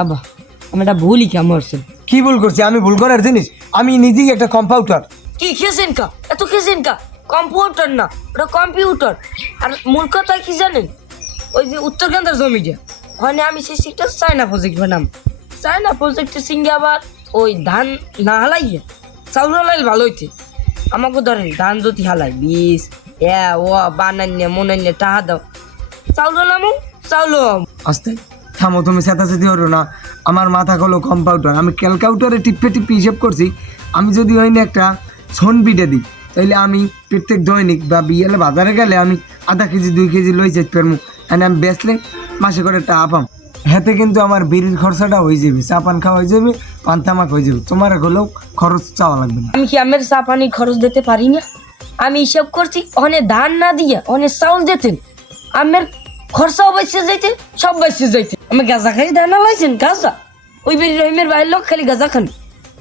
আব্বা আমি একটা ভুলই কেমন করছি। কি ভুল করছি? আমি ভুল করার জিনিস? আমি নিজেই একটা কম্পাউটার। কি খেয়েছেন কা? এত খেয়েছেন কা? কম্পিউটার না, ওটা কম্পিউটার। আর মূল কথা কি জানেন? ওই যে উত্তরকান্দার জমিটা ওখানে আমি সেই সিটটা চায়না প্রজেক্ট বানাম। চায়না প্রজেক্টের সঙ্গে আবার ওই ধান না হালাইয়া চাউল হালাইলে ভালো হইতে। আমাকে ধরেন ধান যদি হালাই বিষ ও বানান্যে মনান্যে টাহা দাও, চাউল হালামো চাউল। আস্তে থামো, তুমি চেতাচেতি হলো না। আমার মাথা হলো কম্পাউটার। আমি ক্যালকুলেটরে টিপে টিপে হিসেব করছি। আমি যদি ওইনে একটা ছন পিঠে দিই তাইলে আমি প্রত্যেক দৈনিক বা বিয়েলে বাজারে গেলে আমি আধা কেজি 2 কেজি লই যেতে পারবো। আর আমি বেচলে মাসে করে টাকা পাম। হাতে কিন্তু আমার বিড়ির খরচাটা হয়ে যাবে, চা পান খাওয়া হয়ে যাবে, পান তামাক হয়ে যাবে। তোমার হলেও খরচ চাওয়া লাগবে না। আমি কি আমের চা পানির খরচ দিতে পারি না? আমি হিসাব করছি অনেক ধান না দিয়া অনেক চাউল দিতেন, আমের খরচাও বেঁচে যাইতে, সব বেঁচে যাইতে। আমি গাঁজা খাই ধান লাইছেন গাঁজা, ওই বেরি রহিমের বাইরের লোক খালি গাঁজা খান।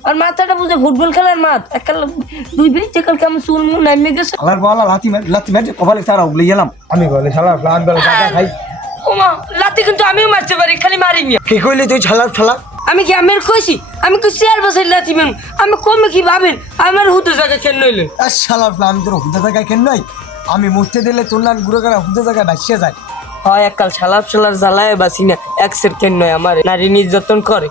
আর মাথাটা বুঝে ফুটবল খেলার মাঠ একাল 2 বেরি চেকাল কেমন চুল মুখ নামে গেছে। আলার বলা লাথি মারি কপালে সারা উগলে গেলাম। আমি বলে শালা প্লান বেলা টাকা খাই। ওমা লাতি কিন্তু আমিও মারতে পারি, খালি মারিনি। কে কইলে তুই ছালা? আমি কি আমের কইছি? আমি কইছি 4 বছর লাতি মেন। আমি কমে কি ভাবেন আমার হুতো জায়গা কেন নইলে? আর শালার প্লান তোর হুদা জায়গায় কেন নয়? আমি মুছতে দিলে তোর নান গুঁড়ো করা হুদা জায়গায় ভাসিয়ে যায়। হয় একাল সালাপ সালার জ্বালায় বাসি না, এক সেকেন্ড নয় আমার নারী নির্যাতন করে।